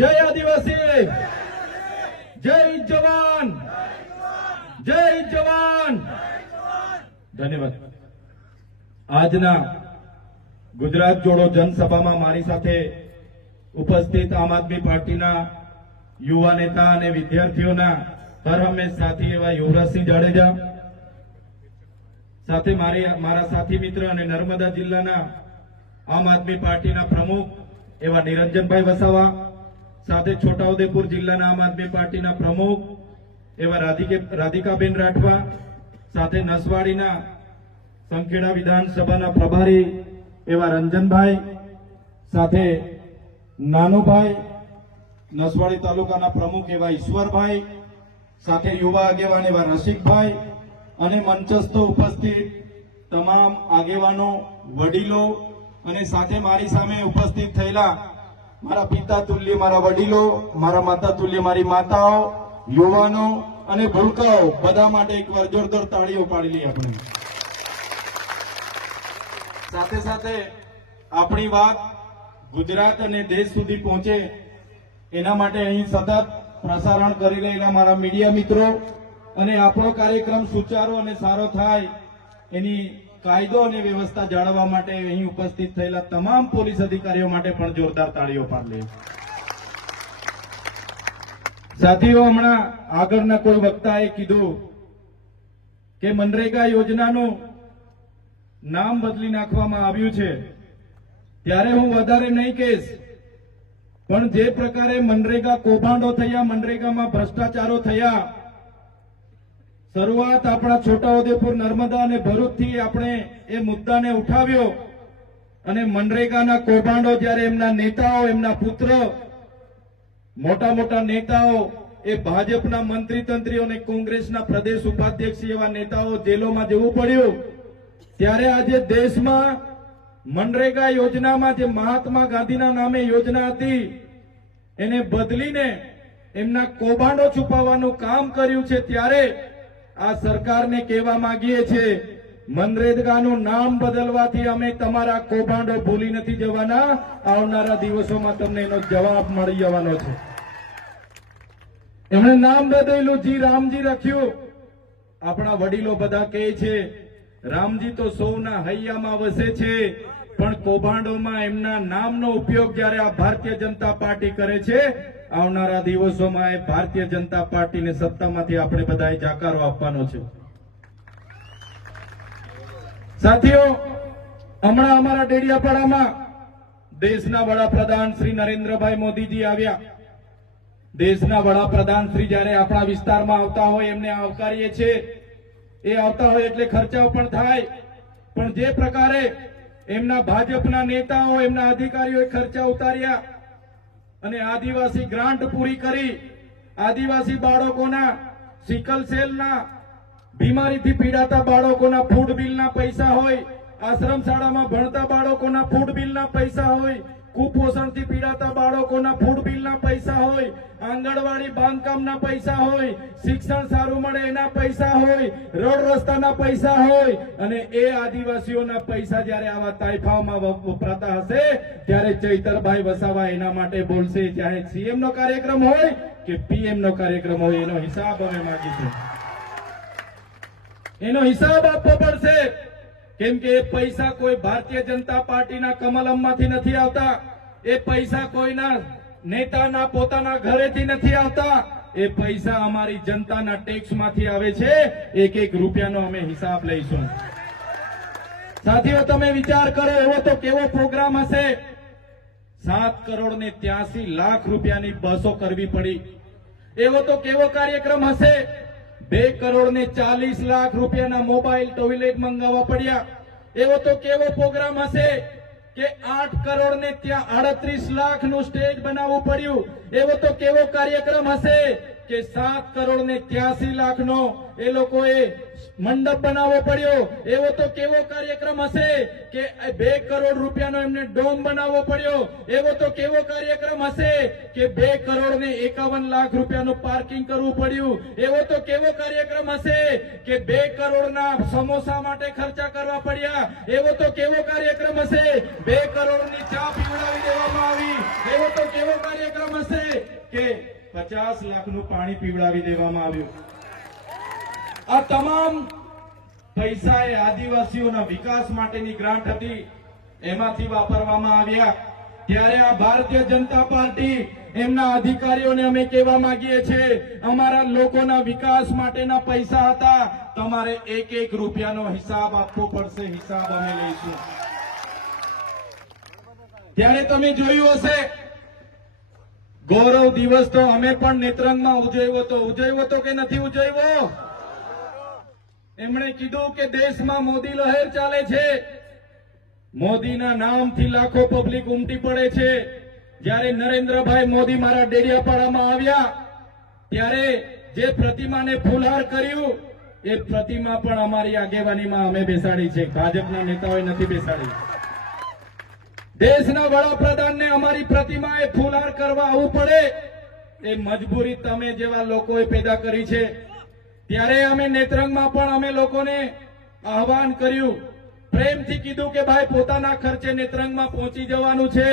જય આદિવાસી, જય જવાન, જય જવાન. ધન્યવાદ. આજના ગુજરાત જોડો જનસભામાં મારી સાથે ઉપસ્થિત આમ આદમી પાર્ટીના યુવા નેતા અને વિદ્યાર્થીઓના હર હંમેશ સાથી એવા યુવરાજસિંહ જાડેજા, સાથે મારા સાથી મિત્ર અને નર્મદા જિલ્લાના આમ આદમી પાર્ટીના પ્રમુખ એવા નિરંજનભાઈ વસાવા, સાથે છોટાઉદેપુર જિલ્લાના આમ આદમી પાર્ટીના પ્રમુખ એવા રાધિકાબેન રાઠવા, સાથે નસવાડીના સંખેડા વિધાનસભાના પ્રભારી એવા રંજનભાઈ, સાથે નાનુભાઈ, નસવાડી તાલુકાના પ્રમુખ એવા ઈશ્વરભાઈ, સાથે યુવા આગેવાન એવા રસિકભાઈ અને મંચસ્થ ઉપસ્થિત તમામ આગેવાનો, વડીલો અને સાથે મારી સામે ઉપસ્થિત થયેલા મારા પિતા તુલ્ય મારા વડીલો, મારા માતા તુલ્ય મારી માતાઓ, યુવાનો અને ભૂલકાઓ બધા માટે એકવાર જોરદાર તાળીઓ પાડી લઈએ આપણે. સાથે સાથે આપણી વાત ગુજરાત અને દેશ સુધી પહોંચે એના માટે અહીં સતત પ્રસારણ કરી રહેલા મારા મીડિયા મિત્રો અને આપણો કાર્યક્રમ સુચારો અને સારો થાય એની કાયદો અને વ્યવસ્થા જાળવવા માટે અહીં ઉપસ્થિત થયેલા તમામ પોલીસ અધિકારીઓ માટે પણ જોરદાર તાળીઓ પાડી. સાથીઓ, હમણાં આગળના કોઈ વક્તાએ કીધું કે મનરેગા યોજનાનું નામ બદલી નાખવામાં આવ્યું છે, ત્યારે હું વધારે નહીં કહીશ, પણ જે પ્રકારે મનરેગા કૌભાંડો થયા, મનરેગામાં ભ્રષ્ટાચારો થયા, શરૂઆત આપણા છોટાઉદેપુર, નર્મદા અને ભરૂચથી આપણે એ મુદ્દાને ઉઠાવ્યો અને મનરેગાના કૌભાંડો જ્યારે એમના નેતાઓ, એમના પુત્ર, મોટા મોટા નેતાઓ, એ ભાજપના મંત્રી તંત્રીઓ અને કોંગ્રેસના પ્રદેશ ઉપાધ્યક્ષ એવા નેતાઓ જેલોમાં જવું પડ્યું, ત્યારે આજે દેશમાં મનરેગા યોજનામાં જે મહાત્મા ગાંધીના નામે યોજના હતી એને બદલીને એમના કૌભાંડો છુપાવવાનું કામ કર્યું છે. ત્યારે આ સરકારને કહેવા માંગીએ છીએ, મનરેગાનું નામ બદલવાથી અમે તમારા કૌભાંડો ભૂલી નથી જવાના. આવનારા દિવસોમાં તમને એનો જવાબ મળી જવાનો છે. એમણે નામ બદલ્યું, જી રામજી રાખ્યું. આપણા વડીલો બધા કહે છે રામજી તો સૌના હૈયામાં વસે છે, પણ કૌભાંડોમાં એમના નામનો ઉપયોગ જ્યારે આ ભારતીય જનતા પાર્ટી કરે છે, આવનારા દિવસોમાં એ ભારતીય જનતા પાર્ટીને સત્તામાંથી આપણે બધાએ જાકારો આપવાનો છે. સાથીઓ, હમણાં અમારા ડેડિયાપાડામાં દેશના વડાપ્રધાન શ્રી નરેન્દ્રભાઈ મોદીજી આવ્યા. દેશના વડાપ્રધાન શ્રી જ્યારે આપણા વિસ્તારમાં આવતા હોય એમને આવકારીએ છીએ. એ આવતા હોય એટલે ખર્ચાઓ પણ થાય, પણ જે પ્રકારે એમના ભાજપના નેતાઓ, એમના અધિકારીઓએ ખર્ચા ઉતાર્યા અને આદિવાસી ગ્રાન્ટ પૂરી કરી, આદિવાસી બાળકોના સિકલ સેલના બીમારીથી પીડાતા બાળકોના ફૂડ બિલના પૈસા હોય, આશ્રમ શાળામાં ભણતા બાળકોના ફૂડ બિલના પૈસા હોય, કુપોષણથી પીડાતા બાળકોના ફૂડ બિલના પૈસા હોય, આંગણવાડી બાંધકામના પૈસા હોય, શિક્ષણ સારું મળે એના પૈસા હોય, રોડ રસ્તાના પૈસા હોય, અને એ આદિવાસીઓના પૈસા જ્યારે આવા તાઇફાઓમાં વપરાતા હશે ત્યારે ચૈતરભાઈ વસાવા એના માટે બોલશે. ચાહે સીએમ નો કાર્યક્રમ હોય કે પીએમ નો કાર્યક્રમ હોય, એનો હિસાબ અમે માંગીશું. એનો હિસાબ આપવો પડશે. કેમ કે એ પૈસા કોઈ ભારતીય જનતા પાર્ટીના કમલમમાંથી નથી આવતા, એ પૈસા કોઈના નેતાના પોતાના ઘરેથી નથી આવતા, એ પૈસા અમારી જનતાના ટેક્સમાંથી આવે છે. એક એક રૂપિયાનો અમે હિસાબ લઈશું. સાથીઓ, તમે વિચાર કરો, એવો તો કેવો પ્રોગ્રામ હશે? 7,83,00,000 રૂપિયાની બસો કરવી પડી. એવો તો કેવો કાર્યક્રમ હશે? 2,40,00,000 રૂપિયાના મોબાઈલ ટોયલેટ મંગાવવા પડ્યા. એવો તો કેવો પ્રોગ્રામ હશે કે 8,38,00,000 નું સ્ટેજ બનાવવું પડ્યું. એવો તો કેવો કાર્યક્રમ હશે કે 7,83,00,000 નો એ લોકોએ મંડપ બનાવવો પડ્યો. એવો તો કેવો કાર્યક્રમ હશે કે 2 કરોડ રૂપિયાનો એમને ડોમ બનાવવો પડ્યો. એવો તો કેવો કાર્યક્રમ હશે કે 2,51,00,000 રૂપિયાનું પાર્કિંગ કરવું પડ્યું. એવો તો કેવો કાર્યક્રમ હશે કે 2 કરોડના સમોસા માટે ખર્ચા કરવા પડ્યા. એવો તો કેવો કાર્યક્રમ હશે 2 કરોડની ચા પીવડાવી દેવામાં આવી. એવો તો કેવો કાર્યક્રમ હશે તરીકે 50 લાખનું પાણી પીવડાવી દેવામાં આવ્યું. આ તમામ પૈસા એ આદિવાસીઓના વિકાસ માટેની ગ્રાન્ટ હતી, એમાંથી વાપરવામાં આવ્યા. ત્યારે આ ભારતીય જનતા પાર્ટી એમના અધિકારીઓને અમે કહેવા માંગીએ છીએ, અમારા લોકોના વિકાસ માટેના પૈસા હતા, તમારે એક એક રૂપિયાનો હિસાબ આપવો પડશે, હિસાબ અમે લઈશું. ત્યારે તમે જોયું હશે ગૌરવ દિવસ તો અમે પણ નેત્રંગમાં ઉજવ્યો તો કે નથી ઉજવ્યો? એમણે કીધું કે દેશમાં મોદી લહેર ચાલે છે, મોદીના નામથી લાખો પબ્લિક ઉમટી પડે છે. જ્યારે નરેન્દ્રભાઈ મોદી મારા ડેડિયાપાડામાં આવ્યા ત્યારે જે પ્રતિમાને ફૂલહાર કર્યું એ પ્રતિમા પણ અમારી આગેવાનીમાં અમે બેસાડી છે, ભાજપના નેતાઓએ નથી બેસાડી. દેશના વડાપ્રધાનને અમારી પ્રતિમાએ ફૂલહાર કરવા આવવું પડે એ મજબૂરી તમે જેવા લોકોએ પેદા કરી છે. ત્યારે અમે નેત્રંગમાં પણ અમે લોકોને આહવાન કર્યું, પ્રેમથી કીધું કે ભાઈ પોતાના ખર્ચે નેત્રંગમાં પહોંચી જવાનું છે.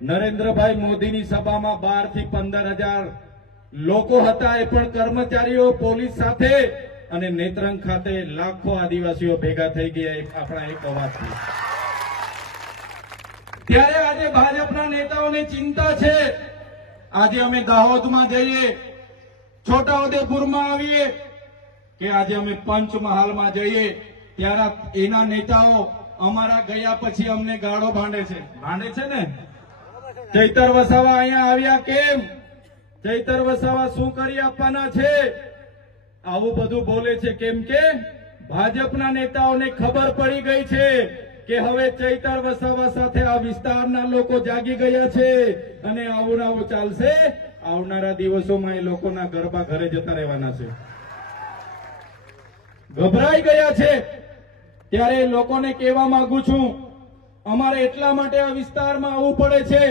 નરેન્દ્રભાઈ મોદીની સભામાં 12 થી 15,000 લોકો હતા, એ પણ કર્મચારીઓ પોલીસ સાથે, અને નેત્રંગ ખાતે લાખો આદિવાસીઓ ભેગા થઈ ગયા આપણા એક અવાજથી. ત્યારે આજે ભાજપના નેતાઓને ચિંતા છે. આજે અમે દાહોદમાં જઈએ, છોટાઉદેપુરમાં આવીએ, કે આજે અમે પંચમહાલમાં જઈએ, ત્યારે એના નેતાઓ અમારા ગયા પછી અમને ગાળો ભાંડે છે ને. ચૈતર વસાવા અહીંયા આવ્યા કેમ? ચૈતર વસાવા શું કરી આપવાના છે? આવું બધું બોલે છે કેમ કે ભાજપના નેતાઓને ખબર પડી ગઈ છે કે હવે ચૈતર વસાવા સાથે આ વિસ્તારના લોકો જાગી ગયા છે અને આવું આવું ચાલશે. આવનારા દિવસોમાં એ લોકોના ગરબા ઘરે જતા રહેવાના છે. ગભરાઈ ગયા છે. ત્યારે લોકોને કહેવા માંગુ છું, અમારે એટલા માટે આ વિસ્તારમાં આવવું પડે છે.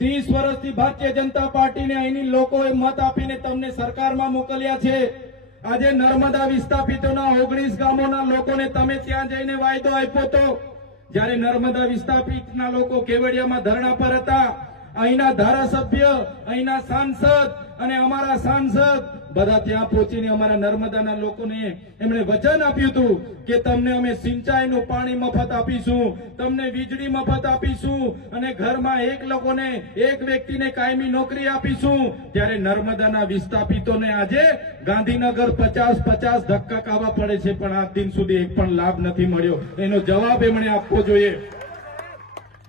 30 વર્ષથી ભારતીય જનતા પાર્ટીને અહીંની લોકોએ મત આપીને તમને સરકારમાં મોકલ્યા છે. આજે નર્મદા વિસ્થાપિતોના 19 ગામોના લોકોને તમે ત્યાં જઈને વાયદો આપ્યો હતો. જ્યારે નર્મદા વિસ્થાપિતના લોકો કેવડિયામાં ધરણા પર હતા, અહીંના ધારાસભ્ય, અહીંના સાંસદ અને અમારા સાંસદ બધા ત્યાં પહોંચીને અમારા નર્મદાના લોકોને એમણે વચન આપ્યું હતું કે તમને અમે સિંચાઈનું પાણી મફત આપીશું, તમને વીજળી મફત આપીશું અને ઘરમાં એક વ્યક્તિને કાયમી નોકરી આપીશું. ત્યારે નર્મદાના વિસ્થાપિતોને આજે ગાંધીનગર 50 ધક્કા ખાવા પડે છે, પણ આજ દિન સુધી એક પણ લાભ નથી મળ્યો. એનો જવાબ એમણે આપવો જોઈએ.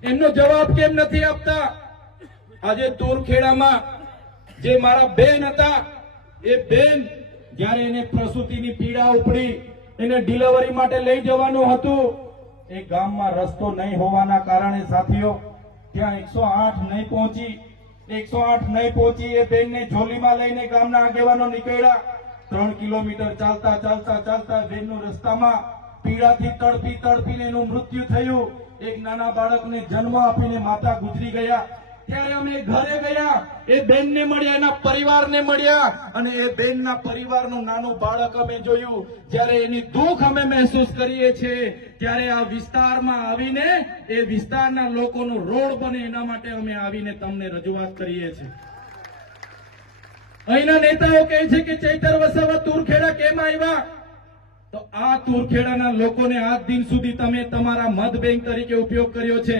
એમનો જવાબ કેમ નથી આપતા? આજે તુરખેડામાં જે મારા બેન હતા, એ બેન જ્યારે એને પ્રસૂતિની પીડા ઉપડી, એને ડિલિવરી માટે લઈ જવાનું હતું, એ ગામમાં રસ્તો નહીં હોવાના કારણે સાથીઓ ત્યાં 108 નહીં પહોંચી. એ બેનને ઝોલીમાં લઈને ગામના આગેવાનો નીકળ્યા. 3 કિલોમીટર ચાલતા બેનનું રસ્તામાં પીડાથી તડપીને એનું મૃત્યુ થયું. એક નાના બાળકને જન્મ આપીને માતા ગુજરી ગયા. ત્યારે અમે ઘરે ગયા, એ બેનને મળ્યા, એના પરિવારને મળ્યા, અને એ બેનના પરિવારનું નાનું બાળક અમે જોયું. જ્યારે એની દુઃખ અમે મહેસૂસ કરીએ છીએ, ત્યારે આ વિસ્તારમાં આવીને એ વિસ્તારના લોકોનો રોડ બને એના માટે અમે આવીને તમને રજૂઆત કરીએ છીએ. અહીંના નેતાઓ કહે છે કે ચૈતર વસાવા તુરખેડા કેમ આવ્યા? તો આ તુરખેડાના લોકોને આજ દિન સુધી તમે તમારા મત બેંક તરીકે ઉપયોગ કર્યો છે.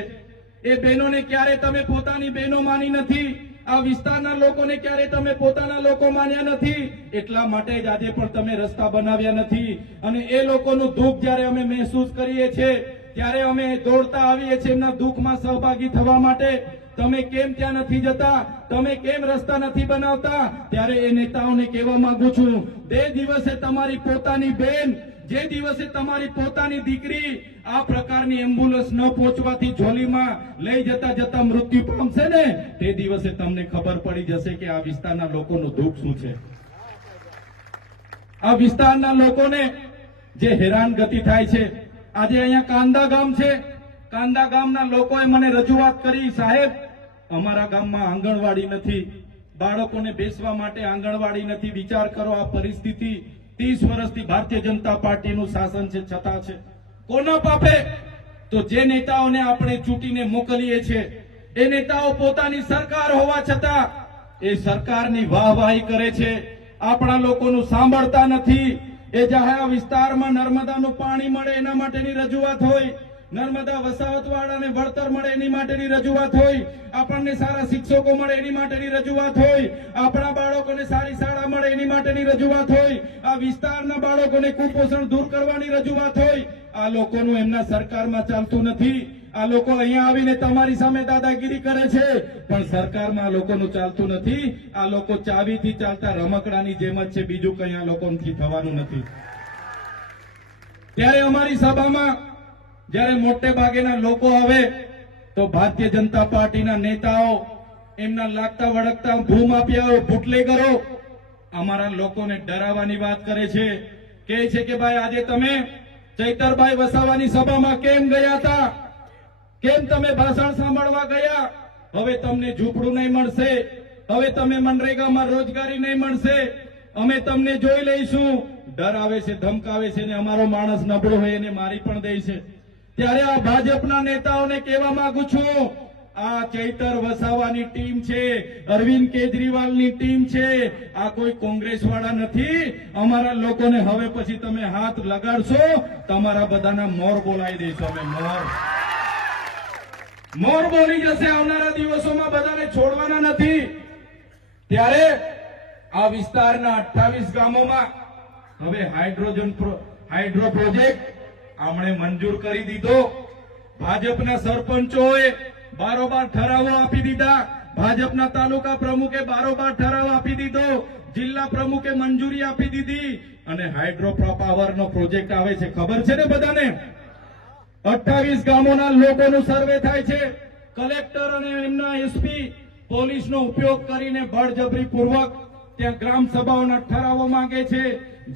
એ બહેનોને ક્યારે તમે પોતાની બહેનો માની નથી. આ વિસ્તારના લોકોને ક્યારે તમે પોતાના લોકો માન્યા નથી. એટલા માટે જ આજે પણ તમે રસ્તા બનાવ્યા નથી. અને એ લોકોનું દુઃખ જ્યારે અમે મહેસૂસ કરીએ છીએ, ત્યારે અમે દોડતા આવીએ છીએ એમના દુઃખમાં સહભાગી થવા માટે. તમે કેમ ત્યાં નથી જતા? તમે કેમ રસ્તા નથી બનાવતા? ત્યારે એ નેતાઓને કહેવા માંગુ છું, 2 દિવસે તમારી પોતાની બેન, જે દિવસે તમારી પોતાની દીકરી આ પ્રકારની એમ્બ્યુલન્સ ન પહોંચવાથી ઝોલીમાં લઈ જતા મૃત્યુ પામશે ને, તે દિવસે તમને ખબર પડી જશે કે આ વિસ્તારના લોકોનું દુઃખ શું છે. આ વિસ્તારના લોકોને જે હેરાનગતિ થાય છે. આજે અહીંયા કાંદા ગામ છે, કાંદા ગામના લોકોએ મને રજૂઆત કરી, સાહેબ અમારા ગામમાં આંગણવાડી નથી, બાળકોને બેસવા માટે આંગણવાડી નથી. વિચાર કરો આ પરિસ્થિતિ 30 વર્ષથી ભારતીય જનતા પાર્ટીનું શાસન છે, છતાં છે. કોના પાપે? તો જે નેતાઓને આપણે ચૂંટીને મોકલીએ છીએ, એ નેતાઓ પોતાની સરકાર હોવા છતાં એ સરકારની વાહવાહી કરે છે, આપણા લોકોનું સાંભળતા નથી. એ જાહેર વિસ્તારમાં નર્મદાનું પાણી મળે એના માટેની રજૂઆત હોય, નર્મદા વસાહતવાળાને વળતર મળે એની માટેની રજૂઆત હોય, આપણને સારા શિક્ષકો મળે એની માટેની રજૂઆત હોય, આપણા બાળકોને સારી શાળા મળે એની માટેની રજૂઆત હોય, આ વિસ્તારના બાળકોને કુપોષણ દૂર કરવાની રજૂઆત હોય. આ લોકોનું એમના સરકારમાં ચાલતું નથી. આ લોકો અહીંયા આવીને તમારી સામે દાદાગીરી કરે છે, પણ સરકારમાં આ લોકોનું ચાલતું નથી. આ લોકો ચાવીથી ચાલતા રમકડાની જેમ જ છે, બીજું કંઈ આ લોકોથી થવાનું નથી. ત્યારે અમારી સભામાં જ્યારે મોટે ભાગેના લોકો આવે તો ભારતીય જનતા પાર્ટીના નેતાઓ એમના લાગતા વળગતા ભૂમાફિયાઓ બુટલેગરો અમારા લોકોને ડરાવવાની વાત કરે છે. કહે છે કે ભાઈ આજે તમે ચૈતરભાઈ વસાવાની સભામાં કેમ ગયા હતા, કેમ તમે ભાષણ સાંભળવા ગયા? હવે તમને ઝૂંપડું નહીં મળશે, હવે તમે મનરેગામાં રોજગારી નહીં મળશે, અમે તમને જોઈ લઈશું. ડરાવે છે, ધમકાવે છે, ને અમારો માણસ નબળો હોય એને મારી પણ દે છે. ત્યારે આ ભાજપના નેતાઓને કહેવા માંગુ છું, આ ચૈતર વસાવાની ટીમ છે, અરવિંદ કેજરીવાલની ટીમ છે, આ કોઈ કોંગ્રેસ વાળા નથી. અમારા લોકોને હવે પછી તમે હાથ લગાડશો, તમારા બધાના મોર બોલાવી દઈશું. અમે મોર બોલી જશે આવનારા દિવસોમાં, બધાને છોડવાના નથી. ત્યારે આ વિસ્તારના 28 ગામોમાં હવે હાઇડ્રો પ્રોજેક્ટ આમણે મંજૂર કરી દીધો. ભાજપના સરપંચોએ બારોબાર ઠરાવો આપી દીધા, ભાજપના તાલુકા પ્રમુખે બારોબાર ઠરાવ આપી દીધો, જિલ્લા પ્રમુખે મંજૂરી આપી દીધી, અને હાઇડ્રો પાવરનો પ્રોજેક્ટ આવે છે. ખબર છે ને બધાને? 28 ગામોના લોકોનું સર્વે થાય છે. કલેક્ટર અને એમના એસપી પોલીસનો ઉપયોગ કરીને બળજબરીપૂર્વક ત્યાં ગ્રામ સભાઓના ઠરાવો માંગે છે,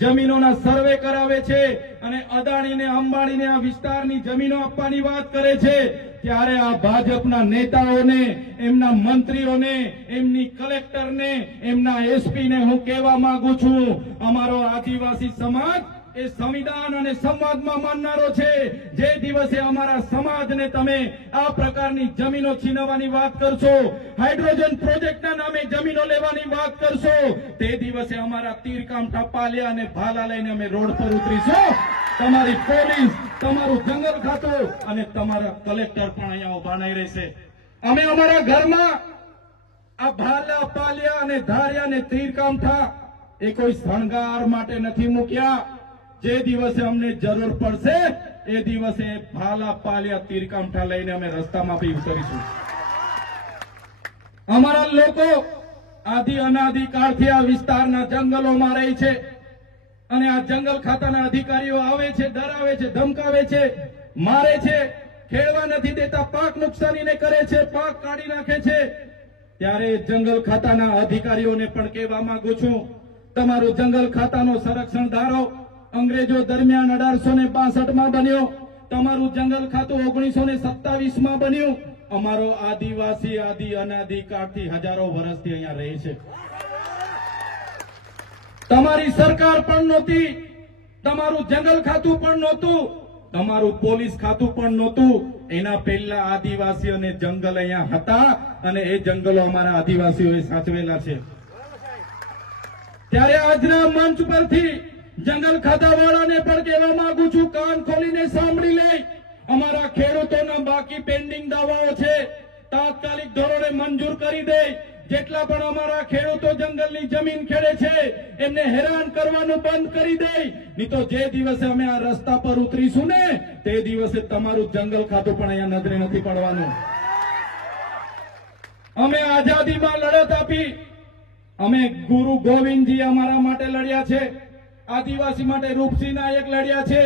જમીનોના સર્વે કરાવે છે, અને અદાણીને અંબાણીને આ વિસ્તારની જમીનો આપવાની વાત કરે છે. ત્યારે આ ભાજપના નેતાઓને, એમના મંત્રીઓને, એમની કલેક્ટરને, એમના એસપીને હું કહેવા માંગુ છું, અમારો આદિવાસી સમાજ એ સંવિધાન અને સંવાદમાં માનનારો છે. જે દિવસે અમારા સમાજને તમે આ પ્રકારની જમીનો છીનવવાની વાત કરશો, હાઇડ્રોજન પ્રોજેક્ટના નામે જમીનો લેવાની વાત કરશો, તે દિવસે અમારા તીરકામઠા, પાલિયા અને ભાલા લઈને અમે રોડ પર ઉતરીશું. તમારી પોલીસ, તમારું જંગલ ખાતું અને તમારા કલેક્ટર પણ અહીંયા ઉભા નહીં રહેશે. અમે અમારા ઘરમાં આ ભાલા, પાલિયા અને ધારિયા અને તીરકામઠા એ કોઈ શણગાર માટે નથી મૂક્યા. જે દિવસે અમને જરૂર પડશે એ દિવસે ભાલા, પાલિયા, તીરકામઠા લઈને અમે રસ્તામાં બી ઉતરીશું. અમારા લોકો આદિ અનાદિ કાળથી આ વિસ્તારના જંગલોમાં રહે છે, અને આ જંગલ ખાતાના અધિકારીઓ આવે છે, ડરાવે છે, ધમકાવે છે, મારે છે, ખેડવા નથી દેતા, પાક નુકસાનીને કરે છે, પાક કાઢી નાખે છે. ત્યારે જંગલ ખાતાના અધિકારીઓને પણ કહેવા માંગુ છું, તમારું જંગલ ખાતાનો સંરક્ષણ ધારો અંગ્રેજો દરમિયાન 1862માં બન્યો, તમારું જંગલ ખાતું 1927માં બન્યું. અમારો આદિવાસી આદિ અનાદિ કાળથી હજારો વર્ષથી અહીંયા રહે છે. તમારી સરકાર પણ નહોતી, તમારું જંગલ ખાતું પણ નહોતું, તમારું પોલીસ ખાતું પણ નહોતું. એના પહેલા આદિવાસી અને જંગલ અહીંયા હતા, અને એ જંગલો અમારા આદિવાસીઓએ સાચવેલા છે. ત્યારે આજના મંચ પરથી જંગલ ખાતાવાળાને પણ કહેવા માંગુ છું, કાન ખોલીને સાંભળી લે. અમારા ખેડૂતોના બાકી પેન્ડિંગ દાવાઓ છે, તાત્કાલિક ધોરણે મંજૂર કરી દે. જેટલા પણ અમારા ખેડૂતો જંગલની જમીન ખેડે છે એમને હેરાન કરવાનું બંધ કરી દે. નહીં તો જે દિવસે અમે આ રસ્તા પર ઉતરીશું ને તે દિવસે તમારું જંગલ ખાતું પણ અહીંયા નજરે નથી પડવાનું. અમે આઝાદીમાં લડત આપી, અમે ગુરુ ગોવિંદજી અમારા માટે લડ્યા છે, આદિવાસી માટે રૂપસિંહ નાયક લડ્યા છે,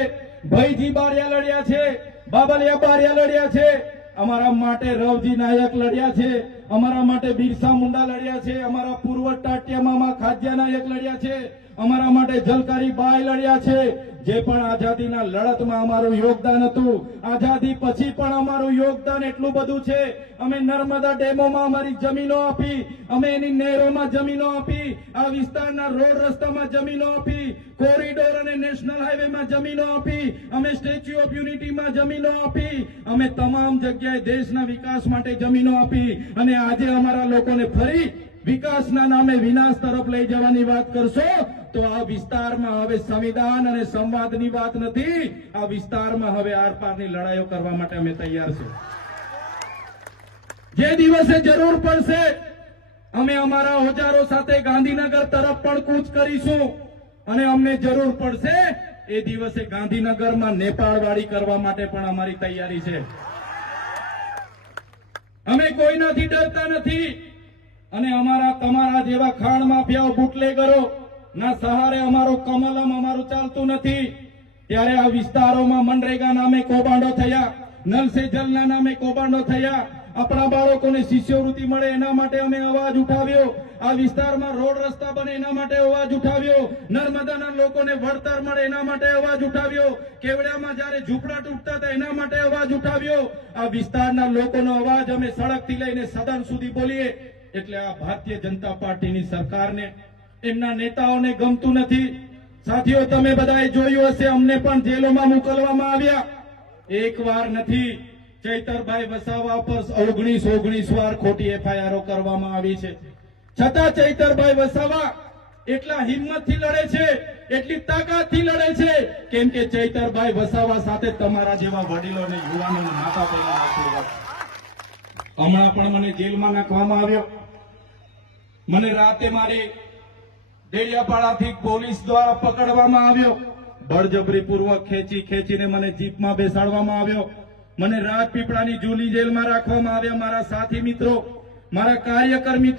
ભાઈજી બારિયા લડ્યા છે, બાબલિયા બારિયા લડ્યા છે, અમારા માટે રવજી નાયક લડ્યા છે, અમારા માટે બિરસા મુંડા લડ્યા છે, અમારા પૂર્વ ટાટિયામાં ખાજ્યા નાયક લડ્યા છે, અમારા માટે જલકારી બાઈ લડ્યા છે. જે પણ આઝાદીના લડતમાં અમારું યોગદાન હતું, આઝાદી પછી પણ અમારું યોગદાન એટલું બધું છે. અમે નર્મદા ડેમોમાં અમારી જમીનો આપી, અમે એની નહેરોમાં જમીનો આપી, આ વિસ્તારના રોડ રસ્તામાં જમીનો આપી, કોરિડોર અને નેશનલ હાઈવેમાં જમીનો આપી, અમે સ્ટેચ્યુ ઓફ યુનિટીમાં જમીનો આપી, અમે તમામ જગ્યાએ દેશના વિકાસ માટે જમીનો આપી. અને આજે અમારા લોકોને ફરી વિકાસના નામે વિનાશ તરફ લઈ જવાની વાત કરશો તો આ વિસ્તારમાં હવે સંવિધાન અને સંવાદની વાત નથી, આ વિસ્તારમાં હવે આરપારની લડાઈઓ કરવા માટે અમે તૈયાર છીએ. જે દિવસે જરૂર પડશે અમે અમારા ઓજારો સાથે ગાંધીનગર તરફ પણ કૂચ કરીશું અને અમને જરૂર પડશે એ દિવસે ગાંધીનગરમાં નેપાળવાડી કરવા માટે પણ અમારી તૈયારી છે. અમે કોઈનાથી ડરતા નથી અને અમારા તમારા જેવા ખાણ માફિયાઓ બુટલેગરો ના સહારે અમારો કમલમ અમારું ચાલતું નથી. ત્યારે આ વિસ્તારોમાં મનરેગા નામે કૌભાંડો થયા, નલ સે જલના નામે કૌભાંડો થયા, આપણા બાળકોને શિષ્યવૃત્તિ મળે એના માટે અમે અવાજ ઉઠાવ્યો, આ વિસ્તારમાં રોડ રસ્તા બને એના માટે અવાજ ઉઠાવ્યો, નર્મદાના લોકોને વળતર મળે એના માટે અવાજ ઉઠાવ્યો, કેવડિયામાં જ્યારે ઝૂંપડા તૂટતા હતા એના માટે અવાજ ઉઠાવ્યો. આ વિસ્તારના લોકોનો અવાજ અમે સડકથી લઈને સદન સુધી બોલીએ એટલે આ ભારતીય જનતા પાર્ટીની સરકારને એમના નેતાઓને ગમતું નથી. સાથીઓ, તમે બધાએ જોયું હશે, અમને પણ જેલોમાં મોકલવામાં આવ્યા. એક વાર નથી, ચૈતરભાઈ વસાવા પર 19 વાર ખોટી એફઆઈઆરો કરવામાં આવી છે. છતાં ચૈતરભાઈ વસાવા એટલા હિંમતથી લડે છે, એટલી તાકાતથી લડે છે કેમ કે ચૈતરભાઈ વસાવા સાથે તમારા જેવા વડીલો અને યુવાનો માતા બહેનો આશીર્વાદ. હમણાં પણ મને જેલમાં નાખવામાં આવ્યો. મને રાતે મારી ડેડિયાપાડાથી પોલીસ દ્વારા પકડવામાં આવ્યો, બળજબરીપૂર્વક ખેંચીને મને જીપમાં બેસાડવામાં આવ્યો. મને રાજપીપળાની જૂની જેલમાં રાખવામાં આવ્યા. મારા સાથી મિત્રો, મારા કાર્યકર મિત્રો